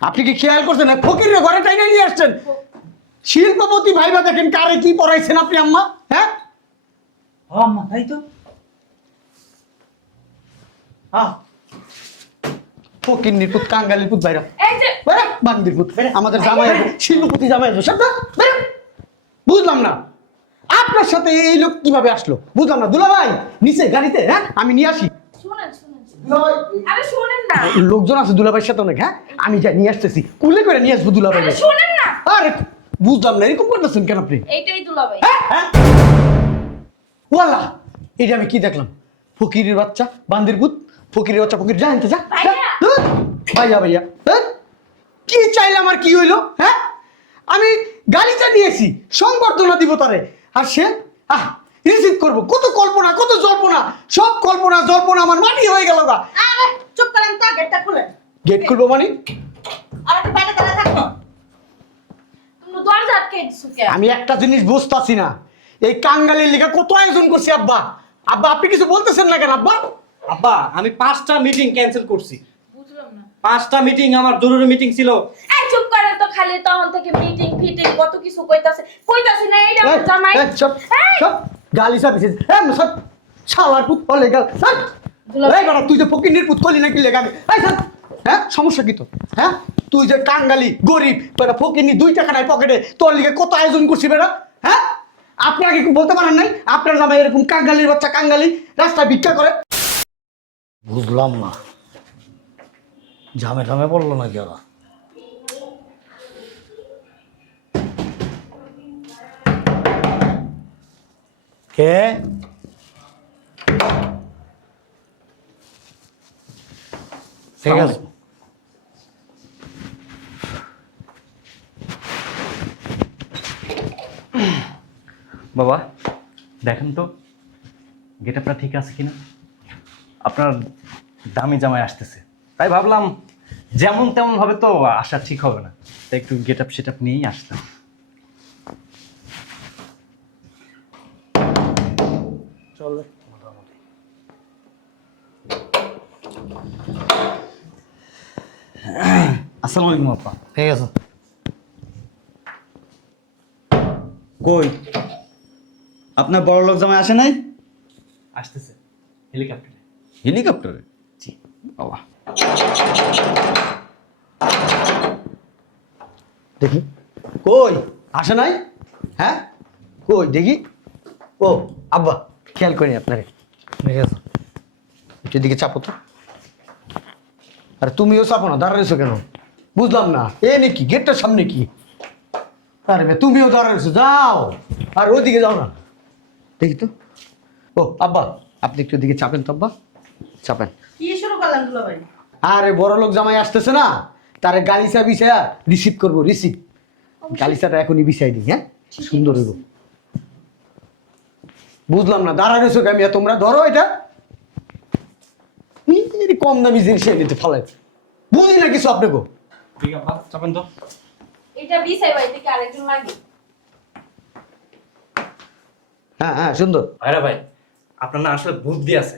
আপনি কি খেয়াল করছেন? ফকিরের ঘরে টাইনে নিয়ে আসছেন। শিল্পপতি ভাইবা দেখেন কারে কি পড়াইছেন আপনি আম্মা? হ্যাঁ? আম্মা তাই তো? ফকির নিপুত কাঙ্গালির পুত বাইরা। এই যে বেরা আমাদের জামাই আসবে, শিল্পপতি জামাই আসবে সব বুঝলাম না। আপনার সাথে এই লোক কীভাবে আসলো? বুঝলাম না। দুলা ভাই নিচে গাড়িতে হ্যাঁ? আমি নিয়ে আসি। আরে শুনেন না। লোকজন আছে দুলাভাইয়ের সাথে অনেক হ্যাঁ? আমি যাই নিয়ে আসতেছি। কুলে করে নিয়ে আসব দুলাভাই আরে শুনেন না। আরে বুঝলাম না এরকম করতেছেন কেন আপনি? এইটাই দুলাভাই। হ্যাঁ ওয়াল্লাহ এই যে আমি কি দেখলাম? ফকিরের বাচ্চা বান্দির পুত ফকিরের বাচ্চা ফকির জানতে যা যা। ভাইয়া। ভাইয়া ভাইয়া কি চাইলাম আর কি হইল হ্যাঁ? আমি গাড়িটা নিয়েছি সংবর্ধনা দিব তারে। আর সে আহ রিসিভ করব। কত কল্পনা কত জল্পনা সব কল্পনা জল্পনা আমার মাটি হয়ে গেল গা। আরে চুপ করেন তো গেটটা খুলে। গেট খুলবো মানে? আর একটু বাইরে দাঁড়িয়ে থাকো। তুমি দরজা আটকে দিছো কে আমি একটা জিনিস বুঝতাছি না। এই কাঙ্গালির লিখা কত আয়োজন করছি আব্বা। আব্বা আপনি কিছু বলতেছেন না কেন আব্বা? আব্বা আমি পাঁচটা মিটিং ক্যান্সেল করছি। বুঝলাম না। পাঁচটা মিটিং আমার জরুরি মিটিং ছিল। এই চুপ করেন তো খালি তখন থেকে মিটিং ফিটিং কত কিছু কইতাছে। কইতাছি না এইটা আমার জামাই। এই, সব, গালি সব এসেছে। এই, সব, শালার পুত বলে গেল। এই বেটা, তুই যে ফকিন্নির পুত করলি নাকি লেগে আমি? এই হ্যাঁ সমস্যা কি তো হ্যাঁ তুই যে কাঙ্গালি গরিব বেটা ফকিন্নি দুই টাকা নাই পকেটে তোর লিগে কত আয়োজন করছি বেটা? হ্যাঁ আপনারা কি বলতে পারেন নাই? আপনার জামাই এরকম কাঙ্গালির বাচ্চা কাঙ্গালি রাস্তায় ভিক্ষা করে? বুঝলাম না। ঝামে ঝামে পড়ল নাকি ওরা? কে? ঠিক আছে। বাবা দেখেন তো গেট আপটা ঠিক আছে কিনা? আপনার দামি জামাই আসতেছে। তাই ভাবলাম যেমন তেমন ভাবে তো আসা ঠিক হবে না। তাই একটু গেট আপ সেট আপ নিয়েই আসতাম। চলে। আসসালামু আলাইকুম আপা। ঠিক আছে। কই? আপনার বড় লোক জামাই আসে নাই? আসতেছে হেলিকপ্টারে। হেলিকপ্টারে? জি। বাবা। দেখি। কই? আসে নাই? হ্যাঁ? কই? দেখি। ও আব্বা। খেয়াল করি আপনারে। ঠিক আছে? একটু দিকে চাপো তো। আরে তুমিও চাপো না দাঁড়াইছো কেন? বুঝলাম না। এ নাকি গেটটার সামনে কি? আরে তুমিও দাঁড়াইছো যাও। আর ওদিকে যাও না। দেখি তো। ও আব্বা আপনি একটু দিকে চাপেন তো আব্বা। চাপেন। কি শুরু করলেন দুলাভাই আরে বড় লোক জামাই আসতেছে না। তারে গালিচা বিছায়া রিসিভ করব রিসিভ গালিচাটা এখনই বিছাই দিই হ্যাঁ? সুন্দর হইব। বুঝলাম না দাঁড়া রয়েছো কামিয়া তোমরা ধরো এটা। কম দামি জিনিস নিতে ফালাই। বুঝি না কিছু আপনাকে? ঠিক আপা চাপেন তো। এটা বিসাই বাড়ি থেকে আরেকজন লাগে হ্যাঁ হ্যাঁ সুন্দর। ভাইরা ভাই আপনার না আসলে বুদ্ধি আছে।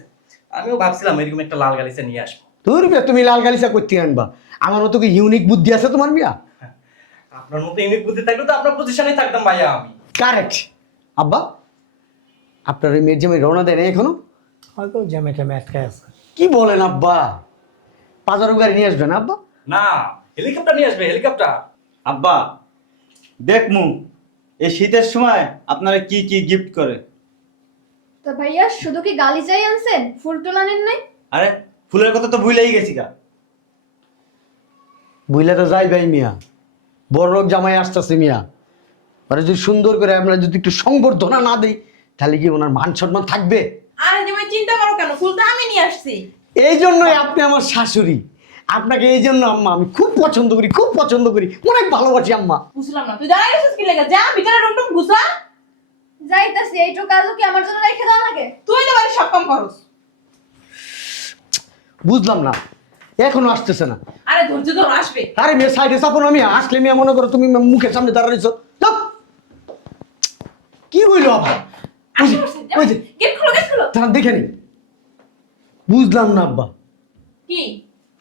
আমিও ভাবছিলাম এরকম একটা লাল গালিচা নিয়ে আসব। তোর বিয়া তুমি লাল গালিচা করতে আনবা। আমার মতো কি ইউনিক বুদ্ধি আছে তোমার বিয়া আপনার মতো ইউনিক বুদ্ধি থাকলে তো আপনার পজিশনে থাকতাম ভাইয়া আমি। কারেক্ট আব্বা আপনার ওই মেয়ের জামাই রওনা দেয় না এখনও? হয়তো জ্যামে ট্যামে আটকে আছে। কি বলেন আব্বা? বাজারও গাড়ি নিয়ে আসবেন আব্বা? না হেলিকপ্টার নিয়ে আসবে হেলিকপ্টার। আব্বা দেখমু এই শীতের সময় আপনারা কি কি গিফট করে? তা ভাইয়া শুধু কি গালি চাই আনছেন? ফুল টুল আনেন নাই? আরে ফুলের কথা তো ভুলেই গেছি গা। বুঝলে তো যাই ভাই মিয়া। বড় লোক জামাই আসতেছে মিয়া। ওরা যদি সুন্দর করে আমরা যদি একটু সংবর্ধনা না দিই তাহলে কি ওনার মান সম্মান থাকবে? আরে তুমি চিন্তা করো কেন? ফুল তো আমি নিয়ে আসছি। এই জন্যই আপনি আমার শাশুড়ি। আপনাকে এই জন্য আম্মা আমি খুব পছন্দ করি খুব পছন্দ করি। অনেক ভালোবাসি আম্মা। বুঝলাম না। তুই দাঁড়াই কি লেগে? যা ভিতরে রুম টুম ঘুষা যাইতাছি এইটুকু কাজও কি আমার জন্য রেখে দাও লাগে? তুই তো বাড়ি সব কম করস। বুঝলাম না। এখনও আসতেছে না। আরে ধৈর্য ধর আসবে। আরে মেয়ে সাইডে চাপো আমি আসলে মিয়া মনে করো তুমি মুখের সামনে দাঁড়াইছো। কি হইল আবার? ওই যে, গেট খুলো গেট খুলো। দাঁড়ান দেখে নি। বুঝলাম না আব্বা। কি?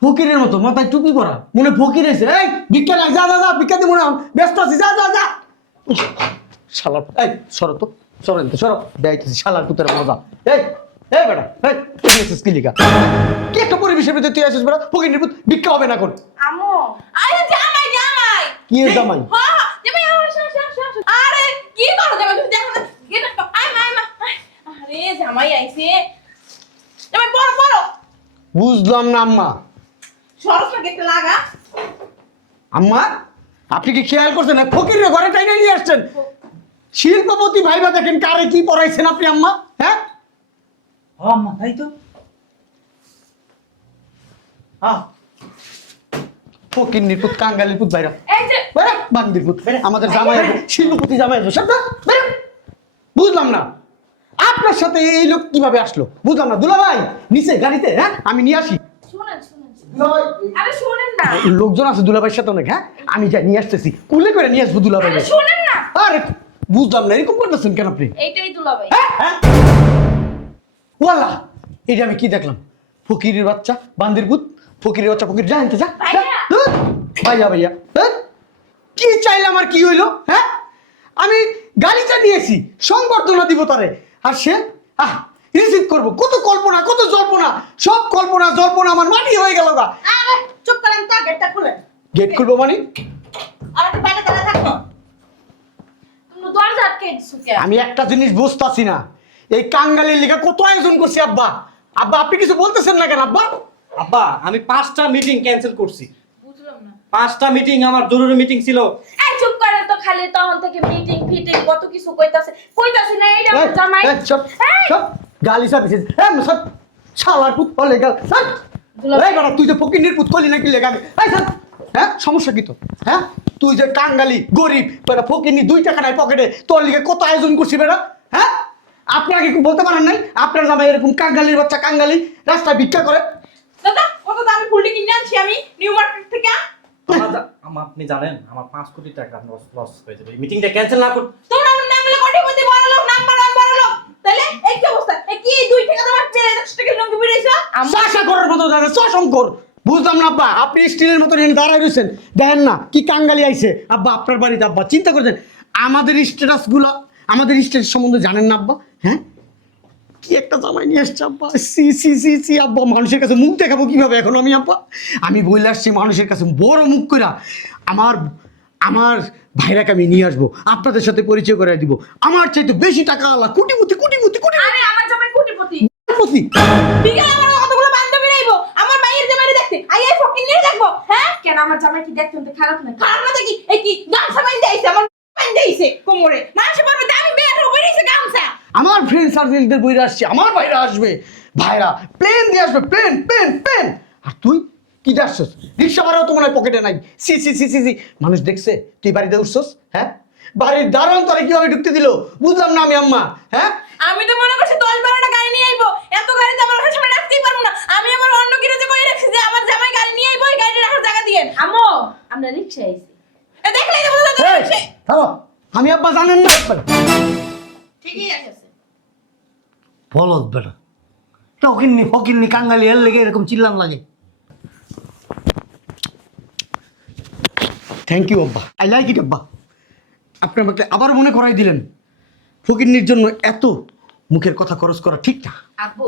ফকিরের মতো মাথায় টুপি পরা। মনে ফকির এসে এই ভিক্ষা নাই যা যা যা ভিক্ষা দিব না ব্যস্ত আছি যা যা যা। শালা এই সরো তো সরেন তো সরো। দেখাইতেছি শালার পুতের মজা। এই এই বেটা এই তুই এসেছিস কি লিগা? কি একটা পরিবেশের ভিতরে তুই আসিস বেটা? ভিক্ষা হবে না কোন আম্মু আরে জামাই জামাই। কি জামাই? হ্যাঁ হ্যাঁ, জামাই আসো আসো আসো আসো আরে কি করো জামাই তুমি দেখো না গেট আয় মা আয় মা আয়। আরে জামাই আইছে। জামাই পড়ো পড়ো বুঝলাম না আম্মা। লাগা। আম্মা আপনি কি খেয়াল করছেন? না ফকিরের ঘরে টাইনে নিয়ে আসছেন। শিল্পপতি ভাইবা দেখেন কারে কি পড়াইছেন আপনি আম্মা? হ্যাঁ? আম্মা তাই তো। হ্যাঁ ফকির নিপুত কাঙ্গালির পুত বাইরা। এই যে বাইরা বান্দির পুত। আমাদের জামাই শিল্পপতি জামাই সব বুঝলাম না। আপনার সাথে এই লোক কীভাবে আসলো? বুঝলাম না। দুলা ভাই নিচে গাড়িতে হ্যাঁ? আমি নিয়ে আসি। শুনেন শুনেন আরে শুনেন না। লোকজন আছে দুলাভাইয়ের সাথে অনেক হ্যাঁ? আমি যাই নিয়ে আসতেছি। কুলে করে নিয়ে আসব দুলাভাই আরে শুনেন না। আরে বুঝলাম না এরকম করতেছেন কেন আপনি? এইটাই দুলাভাই। হ্যাঁ ওয়াল্লাহ এটা আমি কি দেখলাম? ফকিরের বাচ্চা বান্দির পুত ফকিরের বাচ্চা ফকির যা আনতে যা যা। ভাইয়া। ভাইয়া ভাইয়া। কি চাইলাম আর কি হইল? হ্যাঁ? আমি গাড়িটা নিয়েছি সংবর্ধনা দিব তারে। আর সে আহ রিসিভ করব। কত কল্পনা কত জল্পনা। সব কল্পনা জল্পনা আমার মাটি হয়ে গেল গা। চুপ করেন তো গেটটা খুলে। গেট খুলবো মানে? আর বাইরে দাঁড়া থাকো। তুমি দরজা আটকে দিছো কে আমি একটা জিনিস বুঝতাছি না। এই কাঙ্গালির লিখা কত আয়োজন করছি আব্বা। আব্বা আপনি কিছু বলতেছেন না কেন আব্বা? আব্বা আমি পাঁচটা মিটিং ক্যান্সেল করছি। বুঝলাম না। পাঁচটা মিটিং আমার জরুরি মিটিং ছিল। খালি তখন থেকে মিটিং ফিটিং কত কিছু কইতাছে? কইতাছি না এইটা আমার জামাই। সব! সব গালি সার্ভিসেস এই সব শালার পুত বলে গাল। সব এই বেটা তুই যে ফকিন্নির পুত কলি নাকি লেগা এই সব হ্যাঁ সমস্যা কি তো হ্যাঁ তুই যে কাঙ্গালি গরিব বেটা ফকিন্নি দুই টাকা নাই পকেটে তোর লিগে কত আয়োজন করছি বেটা? হ্যাঁ? আপনারা কি বলতে পারেন নাই? আপনার জামাই এরকম কাঙ্গালির বাচ্চা কাঙ্গালি রাস্তায় ভিক্ষা করে? দাদা কত দামি ফুলটি কিনে আনছি আমি নিউ মার্কেট থেকে। আপনি জানেন আমার পাঁচ কোটি টাকা লস লস হয়ে যাবে। মিটিংটা ক্যান্সেল না কর তোমরা আমার নাম বলে কোটি মধ্যে বড় লোক নাম্বার ওয়ান বড় লোক তাহলে এই কি অবস্থা? এই কি দুই টাকা তোমার পেরে দশ টাকা লঙ্গি বেরিয়েছো চাষা করার মতো দাদা চশঙ্কর বুঝলাম না আব্বা আপনি স্টিলের মতো দাঁড়ায় রয়েছেন। দেখেন না কি কাঙ্গালি আইছে। আব্বা আপনার বাড়িতে আব্বা চিন্তা করছেন আমাদের স্ট্যাটাসগুলো আমাদের স্ট্যাটাস সম্বন্ধে জানেন না আব্বা? হ্যাঁ? কি একটা জামাই নিয়ে আসছে আব্বা? সি সি সি সি আব্বা মানুষের কাছে মুখ দেখাবো কীভাবে এখন আমি আব্বা? আমি বলে আসছি মানুষের কাছে বড় মুখ কইরা আমার আমার ভাইরাকে আমি নিয়ে আসব আপনাদের সাথে পরিচয় করে দিব। আমার চাইতে বেশি টাকা আলা কোটিপতি কোটিপতি আরে আমার জামাই কোটিপতি। কোটিপতি? বিকেলে আমার কতগুলো বান্ধবী রইবো। আমার ভাইয়ের জামাইরে দেখতে। আই এই ফকির নিয়ে দেখব হ্যাঁ? কেন আমার জামাই কি দেখতে তো খারাপ নাকি? খারাপ না দেখি। এই কি গামছা আইছে আমার আইছে কোমরে। মানুষে বলবে যে আমি বের হব গামছা। আমার ফ্রেন্ড সার্কেলদের বইরা আসছে আমার ভাইরা আসবে। ভাইরা প্লেন দিয়ে আসবে প্লেন প্লেন প্লেন আর তুই কি আসছিস রিক্সা ভাড়াও তো মনে হয় পকেটে নাই। C C C C C. মানুষ দেখছে তুই বাড়িতে উঠছস হ্যাঁ? বাড়ির দারোয়ান তোরে কীভাবে ঢুকতে দিল? বুঝলাম না আমি আম্মা হ্যাঁ? আমি তো মনে করছি দশ বারোটা গাড়ি নিয়ে আইবো। এত গাড়িতে আমার কাছে আমি রাখতেই পারব না। আমি আমার অন্য কিছু করে রাখছি যে আমার জামাই গাড়ি নিয়ে আইবো এই গাড়ি রাখার জায়গা দিয়ে। আমো আমরা রিক্সা আইছি। এ দেখলেই তো বোঝা যাচ্ছে। থামো। আমি আব্বা জানেন না ঠিকই আছে। বলদ বেটা। কাঙ্গালি এর লেগে এরকম চিল্লাম লাগে। থ্যাংক ইউ আব্বা। আই লাইক ইট আব্বা। আপনি আমাকে আবার মনে করাই দিলেন ফকিরনির জন্য এত মুখের কথা খরচ করা ঠিক না। আব্বু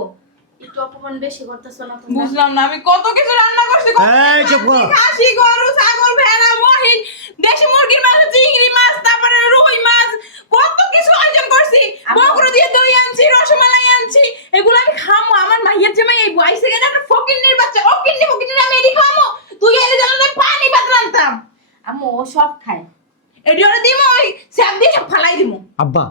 একটু অপমান বেশি করতেছো না তুমি বুঝলাম না আমি কত কিছু রান্না করছি এই, চুপ কর। খাসি গরু ছাগল ভেড়া মহিষ দেশি মুরগির মাছ চিংড়ি মাছ তারপরে রুই মাছ কত কিছু আয়োজন করছি। বকরু দিয়ে দই আনছি রসমালাই আনছি এগুলো আমি খামো। আমার ভাইয়ের জামাই এই বয়সে গেলে একটা ফকিন্নির বাচ্চা ও কিন্নি ফকিন্নির আমি এডি খামো। তুই এলে জানো পানি পাতলা আনতাম। আম্মু ও সব খায়। এডি ওরে দিমো ওই স্যাপ দিয়ে সব ফালাই দিমো। আব্বা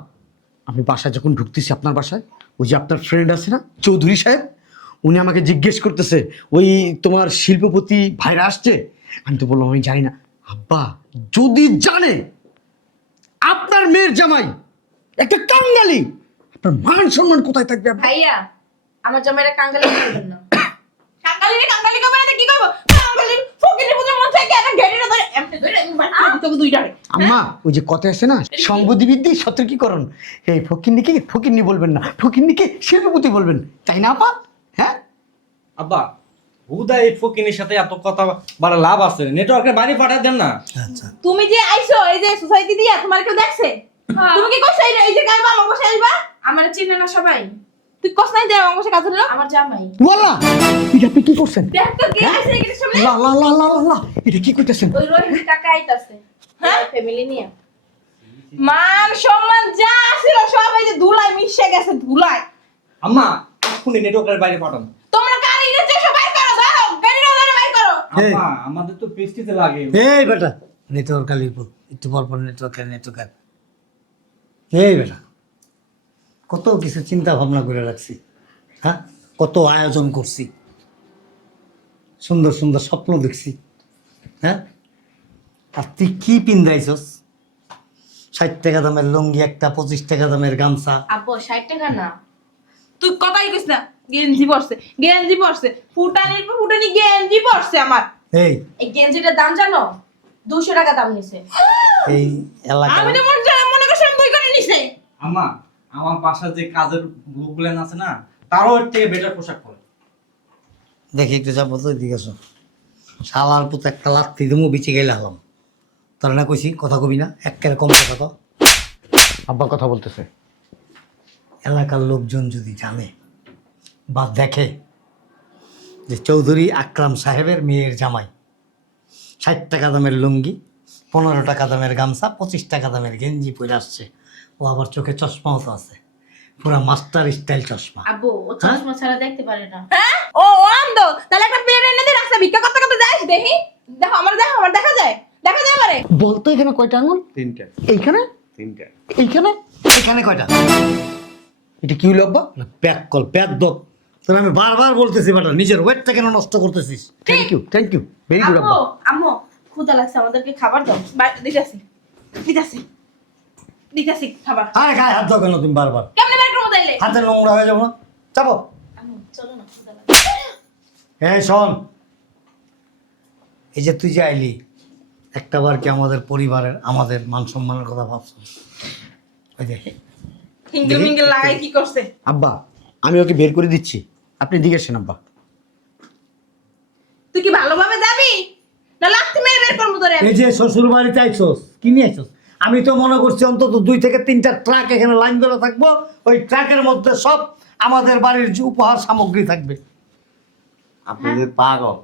আমি বাসায় যখন ঢুকতেছি আপনার বাসায় ওই যে আপনার ফ্রেন্ড আছে না চৌধুরী সাহেব উনি আমাকে জিজ্ঞেস করতেছে ওই তোমার শিল্পপতি ভাইরা আসছে? আমি তো বললাম আমি জানি না। আব্বা যদি জানে আপনার মেয়ের জামাই একটা কাঙ্গালি। আপনার মান সম্মান কোথায় থাকবে? ভাইয়া আমার জামাইরা কাঙ্গালি করবেন না। কাঙ্গালি রে কাঙ্গালি কবে কি করব? কাঙ্গালি ফকিন্নির পুজোর মন থেকে একটা ঘেড়ে ধরে এমনি ধরে আমি বাড়ি তোকে দুইটারে আম্মা ওই যে কথা আছে না সংবুদ্ধিবৃদ্ধি সতর্কীকরণ। এই ফকিন্নিকে ফকিন্নি বলবেন না ফকিন্নিকে শিল্পপতি বলবেন। তাই না আপা? হ্যাঁ? আব্বা হুদা এই ফকিনের সাথে এত কথা বাড়া লাভ আছে? নেটওয়ার্কের বাড়ি পাঠা দেন না। আচ্ছা। তুমি যে আইছো এই যে সোসাইটি দিয়া তোমার কেউ দেখছে? হ্যাঁ। তুমি কি কইছো এই যে গাইবা আমার বসে আসবা? আমার চিনে না সবাই। তুই কস নাই দে আমার বসে কাজ হলো? আমার জামাই। এটা আপনি কি করছেন? দেখ তো কে আইছে এই সামনে। লা লা লা লা লা, লা এটা কি করতেছেন? ওই রোহিত কাকা আইতাছে। হ্যাঁ? ফ্যামিলি নিয়ে। মান সম্মান যা ছিল সব এই যে ধুলাই মিশে গেছে ধুলাই আম্মা এক্ষুনি নেটওয়ার্কের বাইরে পাঠান। তোমরা করো দাঁড়াও গাড়ি না দাঁড়াও বাইর করো এই। আম্মা আমাদের তো পেস্টিতে লাগে। এই বেটা নেটওয়ার্ক কালিপুর একটু পর পর নেটওয়ার্কের নেটওয়ার্ক এই বেটা কত কিছু চিন্তা ভাবনা করে রাখছি হ্যাঁ? কত আয়োজন করছি। সুন্দর সুন্দর স্বপ্ন দেখছি হ্যাঁ? আর তুই কি পিন্দাইছস ষাট টাকা দামের লুঙ্গি একটা পঁচিশ টাকা দামের গামছা। আব্বু ষাট টাকা না। তুই কথাই কইস না। গেঞ্জি পরছে গেঞ্জি পরছে। ফুটানির পর ফুটানি গেঞ্জি পরছে আমার। এই। এই গেঞ্জিটার দাম জানো? দুশো টাকা দাম নিছে। এই এলাকা আমি তো মনে হয়- মনে করছিলাম তুই করে নিছে। আম্মা আমার বাসার যে কাজের লোকগুলেন আছে না তারও এর থেকে বেটার পোশাক পরে। দেখি একটু যাব তো এদিকে আসো। শালার পুত একটা লাত্তি দিমু বিচে গেলে হলাম। তার না কইছি কথা কবি না এক একের কম কথা তো আব্বা কথা বলতেছে। এলাকার লোকজন যদি জানে বা দেখে যে চৌধুরী আকরাম সাহেবের মেয়ের জামাই। ষাট টাকা দামের লুঙ্গি পনেরো টাকা দামের গামছা পঁচিশ টাকা দামের গেঞ্জি পরে আসছে। ও আবার চোখে চশমাও তো আছে। পুরা মাস্টার স্টাইল চশমা। আব্বু ও চশমা ছাড়া দেখতে পারে না। হ্যাঁ? ও ও আন্দো তাহলে একটা প্লেট এনে দিয়ে রাখছে ভিক্ষা করতে করতে যাইস দেখি। দেখো আমার দেখো আমার দেখা যায়। দেখা যায় আমারে। বলতো এখানে কয়টা আঙুল? তিনটা। এইখানে? তিনটা। এইখানে? এখানে কয়টা? এটা কি হলো আব্বা? প্যাক কল প্যাক দপ তোর আমি বারবার বলতেছি বেটা নিজের ওয়েটটা কেন নষ্ট করতেছিস? Thank you thank you very good আম্মু আম্মু ক্ষুধা লাগছে আমাদেরকে খাবার দাও। বাই দিতাছি দিতাছি দিতাছি খাবার। আরে গায়ে হাত দাও কেন তুমি বারবার? কেমনে বের করব তাইলে? হাতের নোংরা হয়ে যাব না? চাপো। আম্মু চলো না ক্ষুধা লাগছে। এই শোন এই যে তুই যে আইলি একটা বার কি আমাদের পরিবারের আমাদের মান সম্মানের কথা ভাবছ? ওই যে হিঙ্গেল মিঙ্গেল লাগাই কি করছে? আব্বা আমি ওকে বের করে দিচ্ছি। আপনি দিকে আসেন আব্বা। তুই কি ভালোভাবে যাবি? না লাথি মেরে বের করব তোরে এই যে শ্বশুর বাড়িতে আইছস কি নিয়ে আইছস আমি তো মনে করছি অন্তত দুই থেকে তিনটা ট্রাক এখানে লাইন ধরে থাকব ওই ট্রাকের মধ্যে সব আমাদের বাড়ির যে উপহার সামগ্রী থাকবে। আপনি যে পাগল।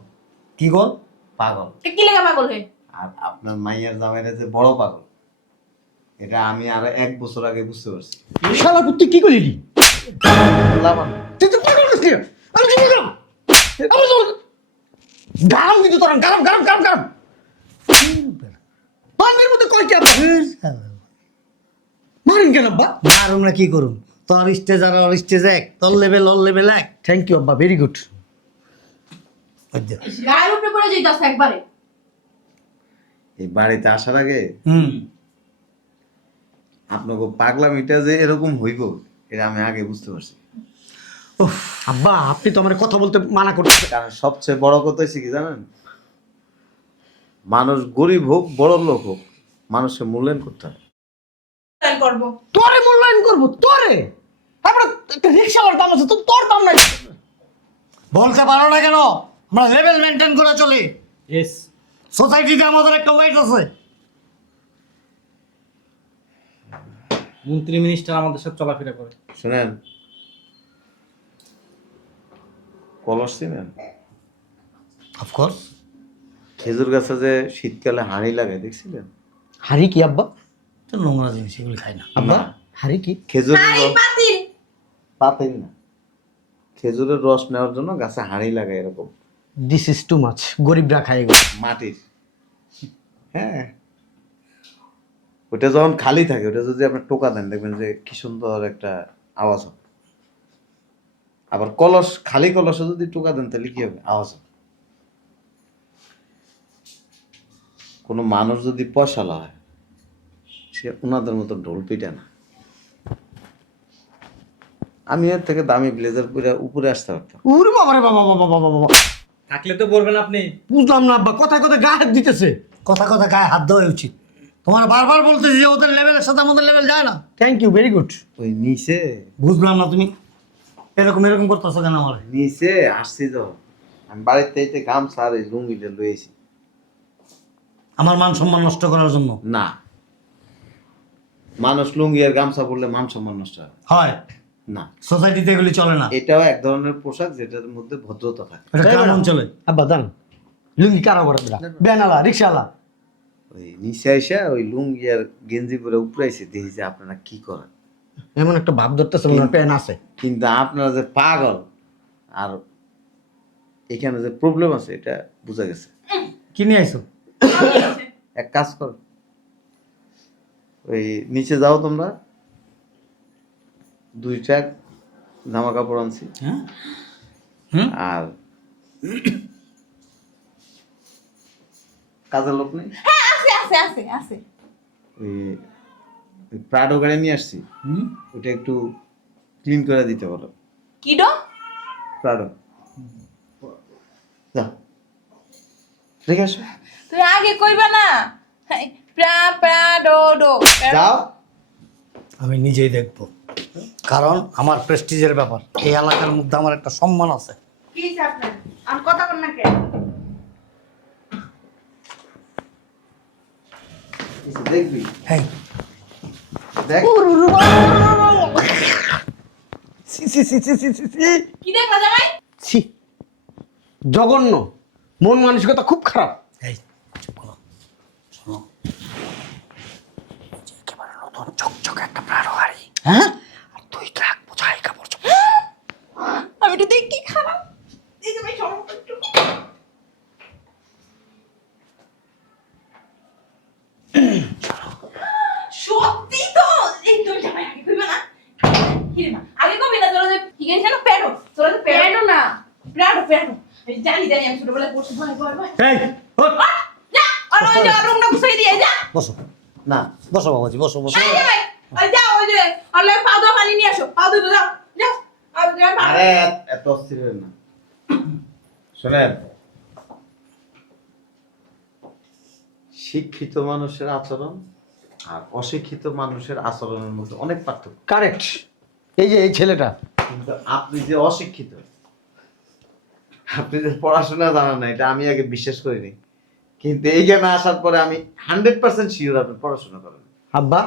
কি গল পাগল। এ কি লেগা পাগল হয়ে আর আপনার মাইয়ার জামাইরা যে বড় পাগল এটা আমি আর এক বছর আগে বুঝতে পারছি। শালা তুই কি করলি? তুই তো পাগল করছিস আমি কি করলাম আমি তো গারম কিন্তু তোর গারম গারম গারম গারম। পানির মধ্যে কয় কি মারেন কেন আব্বা? আর আমরা কি করুন তোর স্টেজ আর ওর স্টেজ এক তোর লেভেল ওর লেভেল এক। থ্যাংক ইউ আব্বা ভেরি গুড ওই গায়ের উপরে পড়ে যাইতাছে একবারে। এই বাড়িতে আসার আগে হুম। আপনাকে পাগলামিটা যে এরকম হইব এটা আমি আগে বুঝতে পারছি। উফ, আব্বা আপনি তো আমার কথা বলতে মানা করতেছেন। কারণ সবচেয়ে বড় কথা হচ্ছে কি জানেন? মানুষ গরিব হোক বড় লোক হোক মানুষের মূল্যায়ন করতে হয়। করব। তোরে মূল্যায়ন করব তোরে? তারপরে একটা রিক্সাওয়ালার দাম আছে তো তোর দাম নাই। বলতে পারো না কেন? আমরা লেভেল মেনটেন করে চলি। এস সোসাইটিতে আমাদের একটা ওয়েট আছে। মন্ত্রী মিনিস্টার আমাদের সাথে চলাফেরা করে। শুনেন। কলস চিনেন? অফকোর্স খেজুর গাছে যে শীতকালে হাঁড়ি লাগে দেখছিলেন? হারি কি আব্বা? তো নোংরা জিনিস এগুলি খাই না। আব্বা। হারি কি? খেজুরের রস পাতিল। পাতেন না। খেজুরের রস নেওয়ার জন্য গাছে হাঁড়ি লাগে এরকম। দিস ইজ টু মাচ গরিবরা খায় এগুলো। মাটির। হ্যাঁ। ওটা যখন খালি থাকে ওটা যদি আপনি টোকা দেন দেখবেন যে কি সুন্দর একটা আওয়াজ হবে। আবার কলস খালি কলসে যদি টোকা দেন তাহলে কি হবে? আওয়াজ হবে। কোনো মানুষ যদি পয়সালা হয় সে ওনাদের মতো ঢোল পিটে না। আমি এর থেকে দামি ব্লেজার পরে উপরে আসতে পারতাম। উরে বাবা রে বাবা বাবা বাবা বাবা। থাকলে তো বলবেন আপনি। বুঝলাম না আব্বা কথায় কথায় গা হাত দিতেছে। কথা কথা গায়ে হাত দেওয়া উচিত। তোমার বারবার বলতেছি যে ওদের লেভেলের সাথে আমাদের লেভেল যায় না। থ্যাংক ইউ ভেরি গুড ওই নিচে। বুঝলাম না তুমি এরকম এরকম করতেছো কেন আমার? নিচে আসছি তো। আমি বাড়িতে এসে গামছা আর এই লুঙ্গিটা লয়েছি আমার মান সম্মান নষ্ট করার জন্য? না। মানুষ লুঙ্গি আর গামছা পরলে মান সম্মান নষ্ট হয়। হয়? না। সোসাইটিতে এগুলি চলে না? এটাও এক ধরনের পোশাক যেটার মধ্যে ভদ্রতা থাকে। এটা কেমন চলে? আব্বা দান লুঙ্গি কারা বড় বেনালা রিক্সাওয়ালা। ওই নিচে আইসা ওই লুঙ্গি আর গেঞ্জি পরে উপরাইছে দেখি যে আপনারা কি করেন। এমন একটা ভাব ধরতেছে মনে প্যান আছে। কিন্তু আপনারা যে পাগল আর এখানে যে প্রবলেম আছে এটা বোঝা গেছে। কি নিয়ে আইছো? এক কাজ কর। ওই নিচে যাও তোমরা। দুই ট্রাক জামা কাপড় আনছি। হ্যাঁ? আর কাজের লোক নেই। আছে আছে আছে। প্রাডো গাড়ি নিয়ে আসছি। হুম? ওটা একটু ক্লিন করে দিতে বলো। কি ডো? প্রাডো যা। দেখে আসো। তুমি আগে কইবা না। হ্যাঁ, প্রা প্রা ডো ডো। যাও। আমি নিজেই দেখব। কারণ আমার প্রেস্টিজের ব্যাপার। এই এলাকার মধ্যে আমার একটা সম্মান আছে। কি আপনার আমি কথা বল না কেন? দেখবি? হ্যাঁ। দেখ। কি জঘন্য। মন মানসিকতা খুব খারাপ। এই চুপ করো শোনো একেবারে নতুন চকচকে একটা প্রাণ হ্যাঁ? আর দুই ট্রাক বোঝাই কাপড় চোপড়। আমি একটু দেখি খারাপ এই জামাই সরম একটু সত্যি তো এই তুমি জামাই আগে কইবা না হিরে মা আগে কবি না তোরা যে কি গেছে না পেরো তোরা যে পেরো কেন না পেরো পেরো এই জানি জানি আমি ছোটবেলায় পড়ছি ভয় ভয় ভয়। এই ওঠ। আহ, আর ওই যে রুমটা গুছাই দিয়ে যা। বসো। না বসো বাবাজি বসো বসো। এই জামাই ওই যাও ওই যে আর পাও দাও পানি নিয়ে আসো পাও দুটো যাও যাও। আর যাও আরে এত অস্থির হবেন না। শোনেন। শিক্ষিত মানুষের আচরণ আর অশিক্ষিত মানুষের আচরণের মধ্যে অনেক পার্থক্য। কারেক্ট এই যে এই ছেলেটা। কিন্তু আপনি যে অশিক্ষিত আপনি যে পড়াশোনা জানেন না এটা আমি আগে বিশ্বাস করিনি। কিন্তু এইখানে আসার পরে আমি হান্ড্রেড পার্সেন্ট শিওর আপনি পড়াশোনা করেন। আব্বা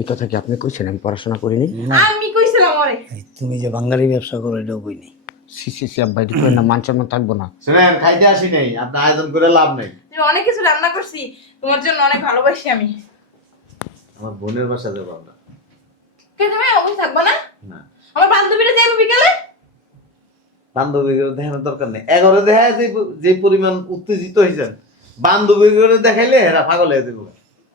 এই কথা কি আপনি কইছেন? আমি পড়াশোনা করিনি? আমি কইছিলাম এই তুমি যে বাঙালি ব্যবসা করো এটাও বইনি সি সি সি আব্বা এটা না মান সম্মান থাকব না। শোনেন খাইতে আসি নাই আপনি আয়োজন করে লাভ নেই। তুমি অনেক কিছু রান্না করছি তোমার জন্য অনেক ভালোবাসি আমি। আমার বোনের বাসা যাব আমরা। কে তুমি? অবশ্যই থাকব না? না। আমার বান্ধবীরা যাবে বিকেলে? বান্ধবী দেখানোর দরকার নেই। এগারো দেখায় যে যে পরিমাণ উত্তেজিত হয়েছেন দেখাইলে এরা পাগল হয়ে যাব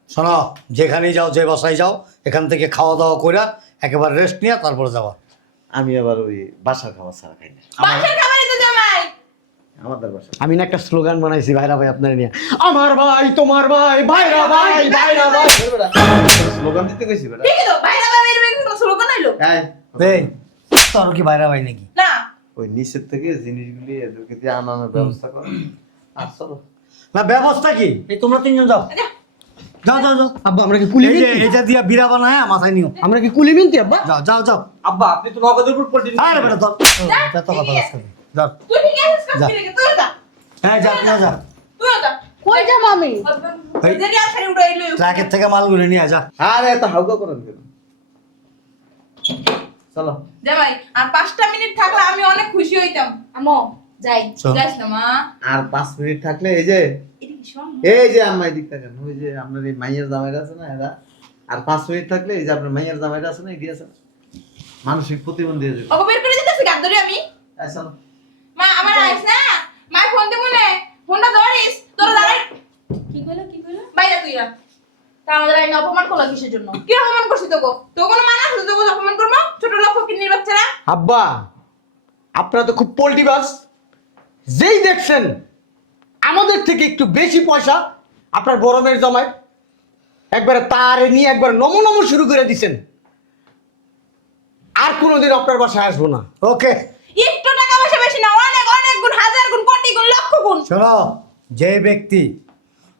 শোনো যেখানেই যাও যে বাসায় যাও এখান থেকে খাওয়া দাওয়া কইরা একেবারে রেস্ট নিয়ে তারপরে যাওয়া আমি আবার ওই বাসার খাবার ছাড়া খাই না। বাসার খাবারই তো জামাই! আমাদের বাসা আমি না একটা স্লোগান বানাইছি ভাইরা ভাই আপনার নিয়ে। আমার ভাই তোমার ভাই ভাইরা ভাই ভাইরা ভাই। স্লোগান দিতে কইছি বেটা। ঠিকই তো বাইরে বাইরে বাইরে কোনো স্লোগান এই। তোর কি বাইরে ভাই নাকি? না। ওই নিচের থেকে জিনিসগুলি এদেরকে দিয়ে আনানোর ব্যবস্থা করো। আর চলো। না ব্যবস্থা কি? এই তোমরা তিনজন যাও। যা। যাও যাও যাও। আব্বা আমরা কি কুলি এই যে এটা দিয়া বিরা বানায় মাথায় নিও। আমরা কি কুলি মিনতি আব্বা? যাও যাও যাও। আব্বা আপনি তো নগদের উপর আরে বেটা ধর। যত কথা বলছিস যাও। তুই ঠিক আছিস কাজ যা। করে তুই যা। হ্যাঁ যা তুই যা। তুই যা। কই যে আর ছাড়ি উড়াইলো। ট্রাকের থেকে মালগুলো নিয়ে যা। আরে এত হাউকা করেন কেন? চলো। জামাই আর পাঁচটা মিনিট থাকলে আমি অনেক খুশি হইতাম। আমো যাই যাস না মা আর পাঁচ মিনিট থাকলে এই যে এই যে আম্মাই দিক থাকেন ওই যে আপনার এই মাইয়ের জামাইরা আছে না এরা? আর পাঁচ মিনিট থাকলে এই যে আপনার মাইয়ের জামাইরা আছে না এগিয়ে আছে মানসিক প্রতিবন্ধী হয়ে যাবে। ওকে বের করে দিতেছি ধরে আমি। চলো। মা আমার আইস না। মা ফোন দে মনে। ফোনটা ধরিস তোর দাঁড়াই। কি কইলো কি কইলো? বাইরে তুই তা আমাদের আইন অপমান করল কিসের জন্য? কি অপমান করছি তোকে? তো কোনো মানা আছে তোকে অপমান করব? ছোট লোক ফকির বাচ্চারা? আব্বা আপনারা তো খুব পোল্টিবাজ যেই দেখছেন আমাদের থেকে একটু বেশি পয়সা আপনার বড় মেয়ের জমায়। একবারে তারে নিয়ে একবার নমো নমো শুরু করে দিছেন। আর কোনোদিন আপনার বাসায় আসব না। ওকে। একটু টাকা পয়সা বেশি না অনেক অনেক গুণ হাজার গুণ কোটি গুণ লক্ষ গুণ। শোনো যে ব্যক্তি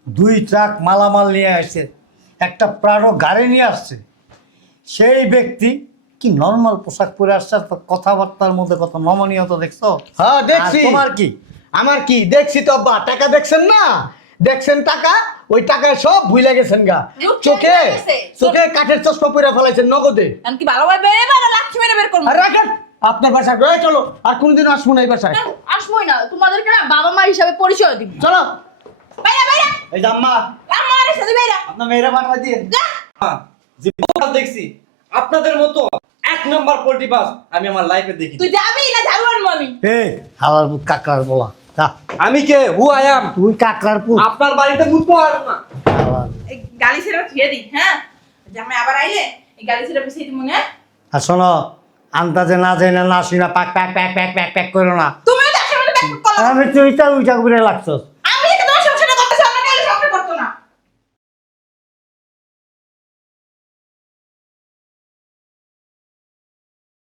দুই ট্রাক মালামাল নিয়ে আসছে একটা প্রাণো গাড়ি নিয়ে আসছে। সেই ব্যক্তি কি নর্মাল পোশাক পরে আসছে? আর তার কথাবার্তার মধ্যে কত নমনীয়তা দেখছ? হ্যাঁ দেখছি। তোমার কি? আমার কি? দেখছি তো আব্বা টাকা দেখছেন না? দেখছেন টাকা? ওই টাকায় সব ভুলে গেছেন গা। চোখে চোখে কাঠের চশমা পরে ফেলাইছেন নগদে। আমি কি ভালোভাবে বেড়ে বেড়ে লাক্ষি মেরে বের করব। আর রাখেন আপনার বাসায় রয়ে চলো। আর কোনোদিন আসব না এই বাসায়। আসবোই না। তোমাদেরকে না বাবা মা হিসাবে পরিচয় দিব। চলো। এই যে আম্মা। আমার সাথে বাইরা আপনার মেয়েরা জীবন দেখছি আপনাদের মতো এক নাম্বার পোল্ট্রি বাস আমি আমার লাইফে দেখি তুই যাবি না ঝাড়ু আনব আমি এ হালার পুত কাকড়ার বলা আমি কে? হু আই এম তুই কাকড়ার পুত আপনার বাড়িতে মুতবো আর না। এই গাড়ি ছেড়ে ধুয়ে দিই হ্যাঁ? জামে আবার আইলে এই গাড়ি ছেড়ে পিছিয়ে দিব না আর শোনো আন্দাজে না যাই না না শুনা pack pack pack pack pack pack করো না। তুমিও তো আসলে ব্যাক করো। আমি তুই উইটা উইটা করে লাগছস